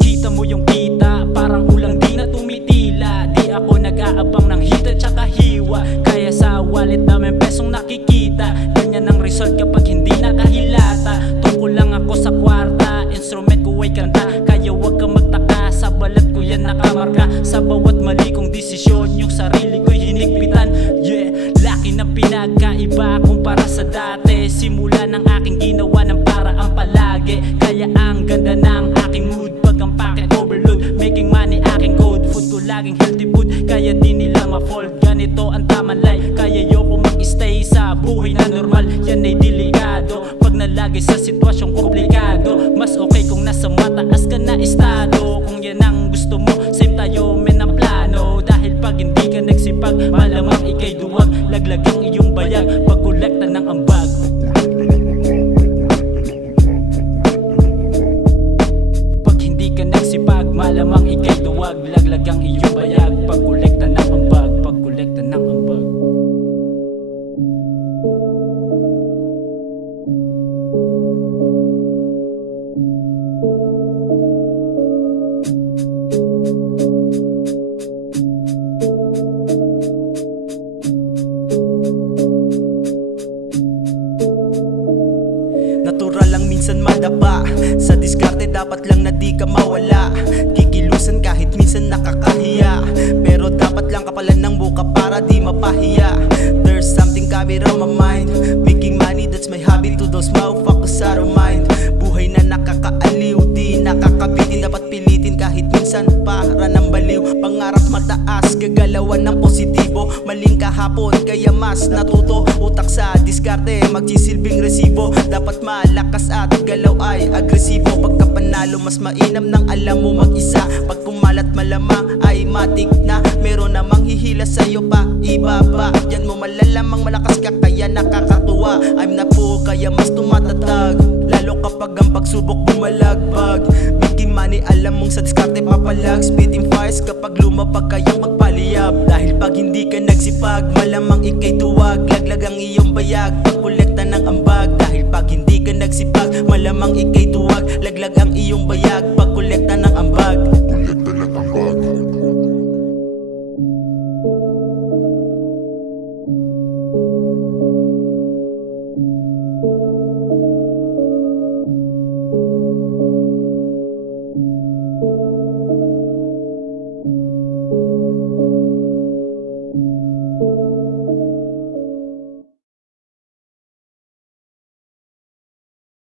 Kita mo yung kita, parang ulang di na tumitila. Di ako nag-aabang ng hita tsaka hiwa. Kaya sa wallet namin pesong nakikita. Ganyan ang result kapag hindi nakahilata. Tungkol lang ako sa kwarta, instrument ko ay kanta. Kaya wag kang magtaka, sa balat ko yan nakamarka. Sa bawat mali kong desisyon, yung sarili ko'y hinigpitan. Yeah, laki na pinagkaiba kumpara sa dati. Simula ng aking ginawa ng paraang palagi. Kaya ang ganda ng aking mood pag ang packet overload. Making money aking code, food ko laging healthy food. Kaya di nila ma-fold, ganito ang tamang life. Kaya yoko mag-stay sa buhay na normal. Yan ay delikado pag nalagay sa sitwasyong komplikado. Mas okay kung nasa mataas ka na estado. Kung yan ang gusto mo, same tayo men ang plano. Dahil pag hindi ka nagsipag, malamang ikay duwag. Laglag ang iyong bayag, pagkolekta ng ambag. Pag hindi ka nagsipag, malamang ikay duwag. Laglag ang iyong bayag, pagkolekta ng ambag. Pagkolekta ng ambag. Natural lang minsan madapa, sa diskarte dapat lang na di ka mawala. Kikilusan kahit minsan nakakahiya, pero dapat lang kapalan ng buka para di mapahiya. There's something kabit on my mind, making money that's my hobby. To those motherfuckers I don't mind. Buhay na nakakaaliw, di nakakabitin. Dapat pilitin kahit minsan para ng baliw. Pangarap mataas, gagalawan ng positibo. Maling kahapon kaya mas natuto. Utak sa diskarte, magsisilbing resibo. Dapat malakas at galaw ay agresibo. Pagka panalo mas mainam nang alam mo mag-isa. Pag kumalat malamang ay matik na. Meron namang hihila sa'yo pa ibaba. Yan mo malalamang malakas ka kaya nakakatuwa. I'm not fool kaya mas tumatatag, lalo kapag ang pagsubok bumalagbag. Making money alam mong sa diskarte papalag. Spitting fires kapag lumapag kayang magpaliyab. Dahil pag hindi ka nagsipag, malamang ikay tuwag. Laglag ang iyong bayag, pagkolekta ng ambag. Dahil pag hindi ka nagsipag, malamang ikay tuwag. Laglag ang iyong bayag, pagkolekta ng ambag. Kolekta ng ambag.